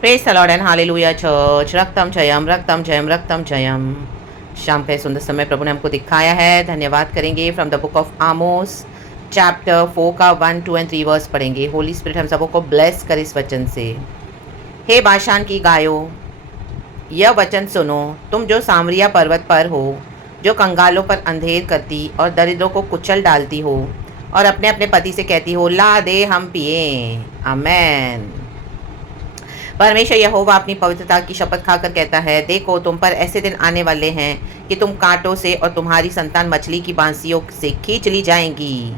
Praise the Lord and hallelujah church. रक्तम जयम, रक्तम जयम, रक्तम जयम। शाम का सुंदर समय प्रभु ने हमको दिखाया है, धन्यवाद करेंगे। From the book of Amos chapter 4 का 1, 2 एंड 3 वर्स पढ़ेंगे। होली स्पिरिट हम सबों को ब्लेस करे इस वचन से। हे बाशान की गायो, यह वचन सुनो, तुम जो सामरिया पर्वत पर हो, जो कंगालों पर अंधेर करती और दरिद्रों को कुचल डालती हो और अपने अपने पति से कहती हो, ला दे हम पिए। आमेन। परमेश्वर यहोवा अपनी पवित्रता की शपथ खाकर कहता है, देखो तुम पर ऐसे दिन आने वाले हैं कि तुम कांटों से और तुम्हारी संतान मछली की बांसियों से खींच ली जाएंगी।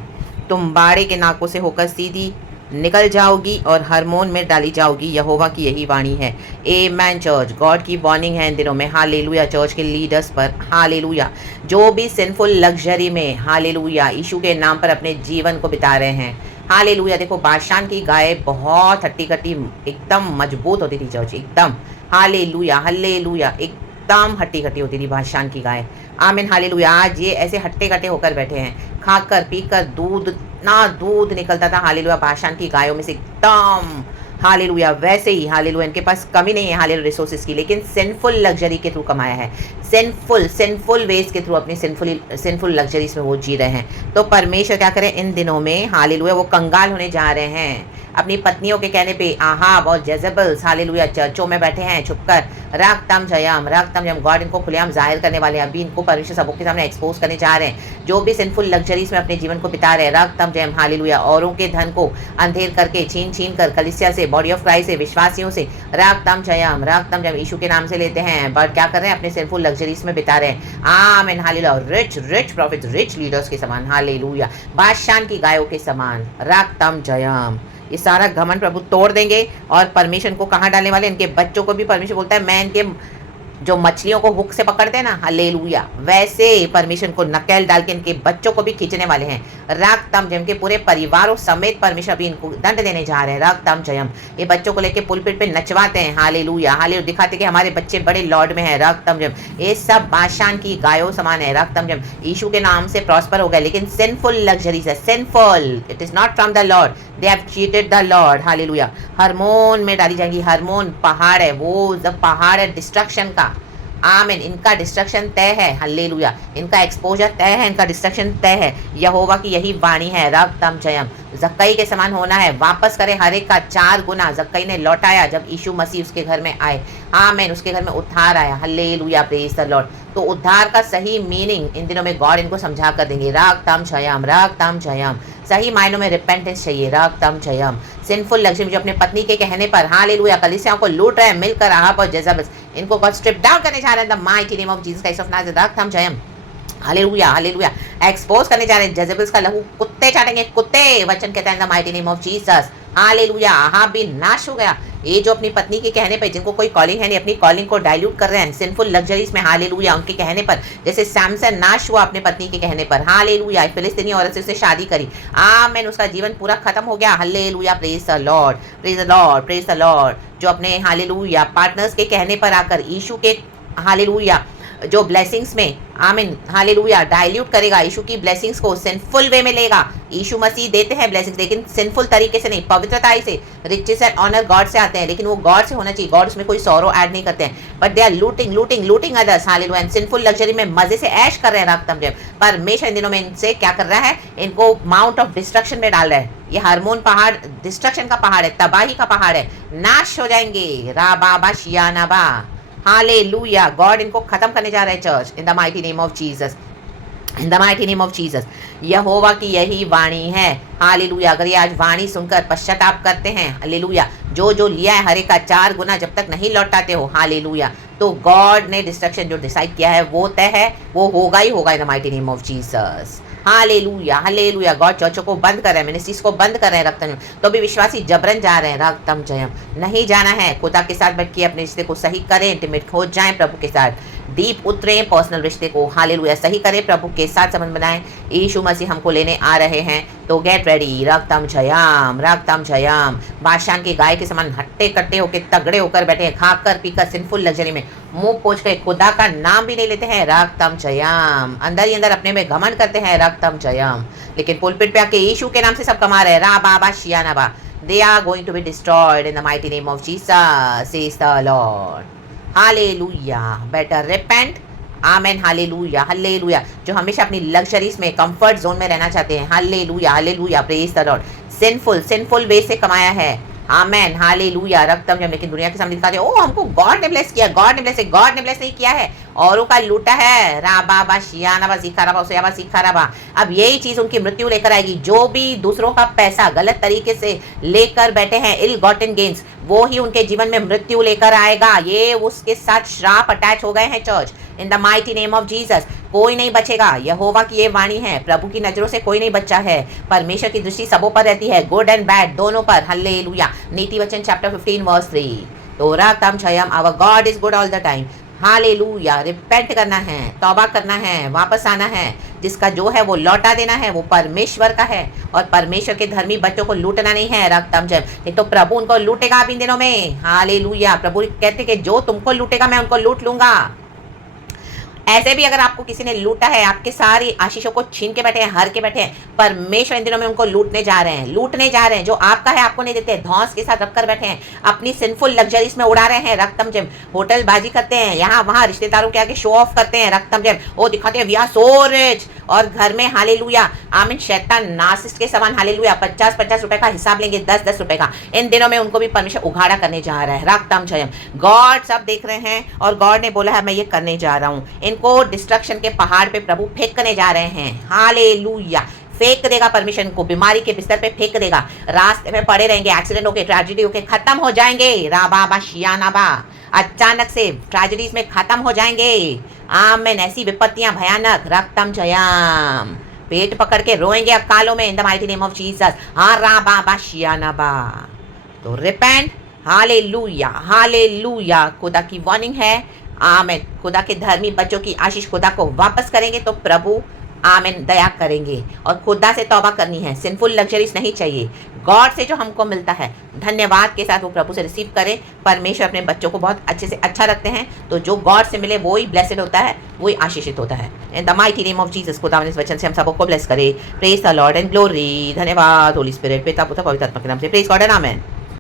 तुम बाड़े के नाकों से होकर सीधी निकल जाओगी और हरमोन में डाली जाओगी। यहोवा की यही वाणी है। आमेन चर्च। गॉड की वार्निंग है इन दिनों में। हालेलुया चर्च के लीडर्स पर। हालेलुया। जो भी सिंफुल लग्जरी में हालेलुया यीशु के नाम पर अपने जीवन को बिता रहे हैं। हालेलुया। देखो बाशान की गाय बहुत हट्टी कट्टी एकदम मजबूत होती थी चर्च, एकदम। Hallelujah hallelujah. एकदम हट्टी कट्टी होती थी बाशान की गाय। आमीन हालेलुया। आज ये ऐसे हट्टे कट्टे होकर बैठे हैं, खाकर पीकर दूध ना दूध निकलता था हालेलुया बाशान की गायों में से, एकदम हालेलुया वैसे ही हालेलुया। इनके पास कमी नहीं है हालेलुया रिसोर्सेज की, लेकिन सिंफुल लग्जरी के थ्रू कमाया है। सिंफुल वेज के थ्रू अपनी सिंफुल लग्जरीज में वो जी रहे हैं। तो परमेश्वर क्या करें इन दिनों में हालेलुया, वो कंगाल होने जा रहे हैं अपनी पत्नियों के कहने पे। आहाब और जेजेबल्स हालेलुया चर्चों में बैठे हैं छुपकर। रागतम जयम गॉड इनको खुलेआम जाहिर करने वाले हैं। अभी इनको परमेश्वर सबों के सामने एक्सपोज करने जा रहे हैं, जो भी सिंफुल लग्जरीज में अपने जीवन को बिता रहे हैं। रागतम जयम हालेलुया। औरों के धन को अंधेर करके छीन कर कलीसिया से, बॉडी ऑफ क्राइस्ट से, विश्वासियों से रागतम जयम यीशु के नाम से लेते हैं, बट क्या कर रहे हैं अपने सिंफुल लग्जरीज में बिता रहे हैं। आमीन hallelujah. Rich profit, rich leaders के समान हालेलुया, बादशाह की गायों के समान। रागतम जयम। ये सारा घमंड प्रभु तोड़ देंगे और परमेश्वर को कहाँ डालने वाले, इनके बच्चों को भी परमेश्वर बोलता है मैं इनके जो मछलियों को हुक से पकड़ते हैं ना हालेलुया, वैसे परमेश्वर को नकेल डाल के इनके बच्चों को भी खींचने वाले हैं। रागतम जयम के पूरे परिवारों समेत परमेश्वर भी इनको दंड देने जा रहे हैं। रागतम जयम। ये बच्चों को लेके पुलपिट पे नचवाते हैं हालेलुया हालेलुया, दिखाते कि हमारे बच्चे बड़े लॉर्ड में हैं। रागतम जयम। ये सब बादशाह की गायों समान है। रागतम जयम। यीशु के नाम से प्रॉस्पर हो गए, लेकिन सिंफुल लग्जरीज है। Sinful, it is not from the Lord, they have cheated the Lord hallelujah. हरमोन में डाली जाएंगी। हरमोन पहाड़ है, वो जब पहाड़ है डिस्ट्रक्शन का। आमीन। इनका डिस्ट्रक्शन तय है हालेलुया, इनका एक्सपोजर तय है, इनका डिस्ट्रक्शन तय है। यहोवा की यही वाणी है। रागतम जयम। जक्कई के समान होना है, वापस करे हर एक का 4 गुना। जक्कई ने लौटाया जब यीशु मसीह उसके घर में आए। आमीन। उसके घर में उद्धार आया हालेलुया, प्रेज द लॉर्ड। तो उद्धार का सही मीनिंग इन दिनों में गॉड इनको समझा कर देंगे। रागतम जयम, रागतम जयम। सही मायनों में रिपेंटेंस चाहिए। रागतम जयम। सिंफुल लग्जरी जो अपने पत्नी के कहने पर हालेलुया कलीसियाओं को लूट रहे हैं मिलकर आहाब और जेजेबल, इनको गॉड स्ट्रिप डाउन करने जा रहे हैं the mighty name of Jesus Christ of Nazareth. रागतम जयम हालेलुया हालेलुया। एक्सपोज करने जा रहे हैं। जेजेबल्स का लहू कुत्ते चाटेंगे, कुत्ते वचन कहता है the mighty name of Jesus hallelujah. Ahab भी नाश हो गया। ये जो अपनी पत्नी के कहने पर, जिनको कोई कॉलिंग है नहीं, अपनी कॉलिंग को डाइल्यूट कर रहे हैं सिंफुल लग्जरीज में हालेलुया, उनके कहने पर। जैसे सैमसन नाश हुआ अपने पत्नी के कहने पर हालेलुया, फिलिस्तीनी औरत से उससे शादी करी। आमीन। उसका जीवन पूरा खत्म हो गया hallelujah, praise the Lord, praise the Lord, praise the Lord. जो अपने हालेलुया पार्टनर्स के कहने पर आकर यीशु के हालेलुया जो ब्लेसिंग्स में आमीन हालेलुया डाइल्यूट करेगा, यीशु की ब्लेसिंग्स को सिंफुल वे में लेगा। यीशु मसीह देते हैं ब्लेसिंग्स, लेकिन सिंफुल तरीके से नहीं, पवित्रता से। रिचेस एंड ऑनर गॉड से आते हैं, लेकिन वो गॉड से होना चाहिए। गॉड उसमें कोई सौरो ऐड नहीं करते हैं, but they are looting others hallelujah. Sinful luxury में मजे से ऐश कर रहे हैं। रागतम जयम। परमेश्वर इन दिनों में इनसे क्या कर रहा है, इनको माउंट ऑफ डिस्ट्रक्शन में डाल रहा है। ये हार्मोन पहाड़ डिस्ट्रक्शन का पहाड़ है, तबाही का पहाड़ है, नाश हो जाएंगे। राबाबा शियानाबा हालेलुया। गॉड इनको खत्म करने जा रहे हैं church in the mighty name of Jesus, in the mighty name of Jesus. यहोवा की यही वाणी है हालेलुया। अगर ये आज वाणी सुनकर पश्चाताप करते हैं हालेलुया, जो लिया है हर एक का 4 गुना जब तक नहीं लौटाते हो हालेलुया, तो गॉड ने डिस्ट्रक्शन जो डिसाइड किया है वो तय है, वो होगा ही होगा in the mighty name of Jesus hallelujah hallelujah. God चर्चों को बंद कर रहे हैं, मिनिस्ट्रीज को बंद कर रहे हैं। रागतम तो भी विश्वासी जबरन जा रहे हैं। रागतम जयम। नहीं जाना है, खुदा के साथ बैठ के अपने रिश्ते को सही करें, इंटीमेट हो जाएं प्रभु के साथ, डीप उतरें पर्सनल रिश्ते को हालेलुया, सही करें, प्रभु के साथ संबंध बनाएं। यीशु मसीह हमको लेने आ रहे हैं, तो गेट रेडी। रागतम जयम, रागतम जयम। बादशाह की गाय के समान हट्टे कट्टे होकर तगड़े होकर बैठे हैं, खाकर पीकर सिंफुल लग्जरी में मुंह पोंछ के खुदा का नाम भी नहीं लेते हैं। रागतम जयम। अंदर ही अंदर अपने में घमंड करते हैं। रागतम जयम। लेकिन पुलपिट पे आके यीशु के नाम से सब कमा रहे हैं। रा बाबा शियानाबा। They are going to be destroyed in the mighty name of Jesus, says the Lord. Hallelujah. Better repent. Amen, hallelujah, hallelujah. जो हमेशा अपनी लग्जरीज में, कंफर्ट जोन में रहना चाहते हैं, hallelujah, hallelujah, praise the Lord. Sinful way से कमाया है, आमेन, हालेलुया। रक्तम जब लेकिन दुनिया के सामने दिखाते हैं, ओ हमको गॉड ने ब्लेस किया, गॉड ने ब्लेस नहीं किया है, औरों का लूटा है। राबा शियानाबा सिखाराबा उसे सिखाराबा। अब यही चीज उनकी मृत्यु लेकर आएगी। जो भी दूसरों का पैसा गलत तरीके से लेकर बैठे हैं, इल गॉटन गेन्स, वो ही उनके जीवन में मृत्यु लेकर आएगा। ये उसके साथ श्राप अटैच हो गए हैं church, in the mighty name of Jesus. कोई नहीं बचेगा। यहोवा की ये वाणी है, प्रभु की नजरों से कोई नहीं बचा है। परमेश्वर की दृष्टि सबों पर रहती है, गुड एंड बैड दोनों पर। हालेलुया। नीति वचन चैप्टर 15 वर्स 3। तो रक्तम छयम, our God is good all the time. Hallelujah. Repent करना है, तौबा करना है, वापस आना है। जिसका जो है वो लौटा देना है, वो परमेश्वर का है। और परमेश्वर के धर्मी बच्चों को लूटना नहीं है। रक्तम जब एक तो प्रभु उनको लूटेगा अब इन दिनों में। हालेलुया। प्रभु कहते कि जो तुमको लूटेगा मैं उनको लूट लूंगा। ऐसे भी अगर आपको किसी ने लूटा है, आपके सारी आशीषों को छीन के बैठे हैं, हर के बैठे हैं, परमेश्वर इन दिनों में उनको लूटने जा रहे हैं। जो आपका है आपको नहीं देते, धौंस के साथ रखकर बैठे हैं, अपनी सिंफुल लग्जरीज में उड़ा रहे हैं। रक्तम जब होटल बाजी करते हैं, यहाँ वहाँ रिश्तेदारों के आगे शो ऑफ करते हैं। रक्तम जब वो दिखाते हैं वी आर सो रिच, और घर में हालेलुया आमीन शैतान नासिस्ट के समान हालेलुया 50-50 रुपए का हिसाब लेंगे, 10-10 रुपए का। इन दिनों में उनको भी परमेश्वर उघाड़ा करने जा रहा है। रक्तम जयम। गॉड सब देख रहे हैं, और गॉड ने बोला है मैं ये करने जा रहा हूँ। इनको डिस्ट्रक्शन के पहाड़ पे प्रभु फेंकने जा रहे हैं। हालेलुया। फेंक देगा परमिशन को, बीमारी के बिस्तर पे फेंक देगा। रास्ते में पड़े रहेंगे, एक्सीडेंट होके, ट्रेजेडी होके खत्म हो जाएंगे। राबा शियानाबा। अचानक से ट्रेजेडीज में खत्म हो जाएंगे। आमेन। ऐसी विपत्तियां भयानक। रक्तम जयाम। पेट पकड़ के रोएंगे अकालों में, इन the mighty name of Jesus. हाँ राबा शियानाबा। तो रिपेंट। Hallelujah, hallelujah. खुदा की वार्निंग है। आमेन। खुदा के धर्मी बच्चों की आशीष खुदा को वापस करेंगे तो प्रभु आमेन दया करेंगे। और खुदा से तौबा करनी है, सिंफुल लग्जरीज नहीं चाहिए। गॉड से जो हमको मिलता है धन्यवाद के साथ वो प्रभु से रिसीव करें। परमेश्वर अपने बच्चों को बहुत अच्छे से अच्छा रखते हैं, तो जो गॉड से मिले वो ही ब्लेसेड होता है, वो ही आशीषित होता है। इन the mighty name of Jesus. खुदा इस वचन से हम सबको ब्लेस करे। Praise the Lord and glory. धन्यवाद होली स्पिरिट। पिता पुत्र पवित्र आत्मा के नाम से। Praise God and amen.